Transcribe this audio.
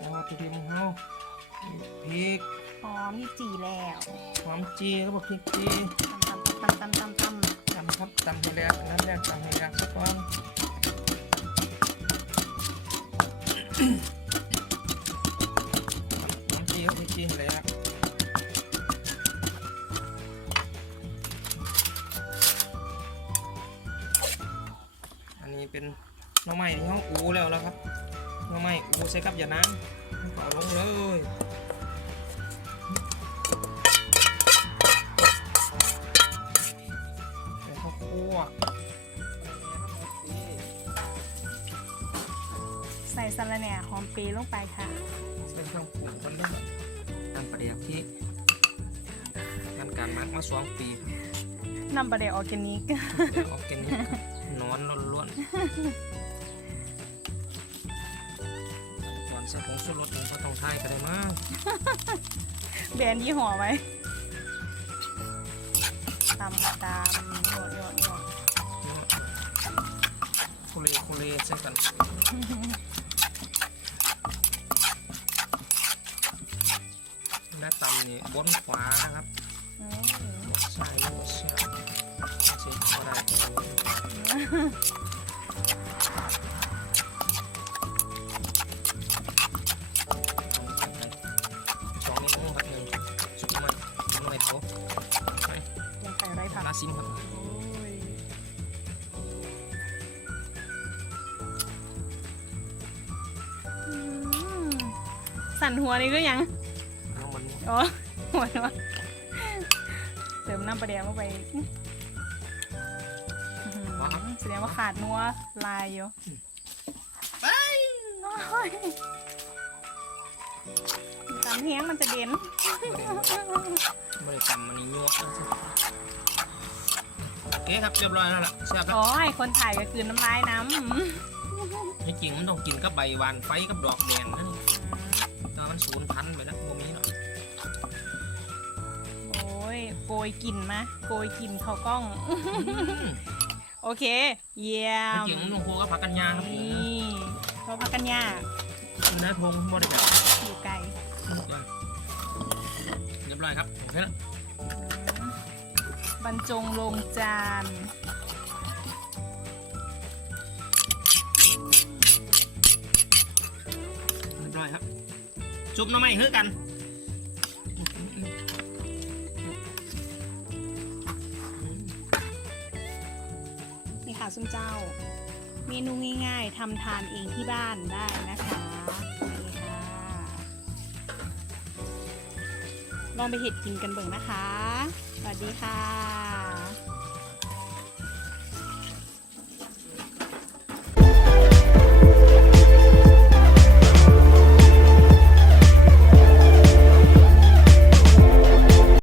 แล้วมาพริกเของเฮาพริกหอมที่จีแล้วหอมจีแล้วบอกพริกจีตำตำตำตำตำตำครับตำให้แล้วนั่นแรกตำให้แล้วสักก่อนหอมจีพริกจีแล้วอันนี้เป็นน้องใหม่ที่ห้องอู๋แล้วแล้วครับ หน้องไม้อูใส่กับยาน้ำก็เอาลงเลยใส่ข้าวคั่วใส่สะระแหน่หอมปีลงไปค่ะ ใส่เครื่องปรุงคนได้ตามประเดี๋ยวที่งานการมักมาสองปีนำประเดี๋ยวออร์แกนิกเดี๋ยวออกกินนี่นอนล้วนๆ ใส่ผงชูรสก็ต้องทายก็ได้มั้งแบรนด์ยี่ห้อไว้ตำตำโยนโยนโยนโคเลโคเลใส่กันและตำนี่บนขวานะครับอืมบนซ้ายบนซ้ายเช็คก็ได้ สั่นหัวนี่ก็ยังแล้วมันอ๋อหัวเนาะเติมน้ำปลาแดงลงไปอีกอื้อหือแสดงว่าขาดนัวลายอยู่โอ้ยตำเฮียงมันจะเด่นบริกรรมมันนี่ยั่วโอเคครับเรียบร้อยแล้วล่ะแซ่บแล้วโอ้ยคนถ่ายก็คืนน้ำลายน้ำอืมจริงๆมันต้องกินกับใบหวานไฟกับดอกแดงนั่น แต่มันสูญพันธุ์ไปแล้วพวกนี้เนาะโอ้ยโกยกลิ่นมาโกยกลิ่นเขากล้อง โอเค เยี่ยจริงมๆมันต้องพูกับผักกันยางครับนี่เขาพักกันยากเนื้อทงบริกรรมอยู่ไกลเรียบร้อยครับโอเคแล้วบรรจงลงจาน ซุปน้ำไม้คือกันนี่ค่ะซุมเจ้า เมนูง่ายๆทำทานเองที่บ้านได้นะคะนี่ค่ะลองไปเห็ดกินกันเบิ่งนะคะ สวัสดีค่ะ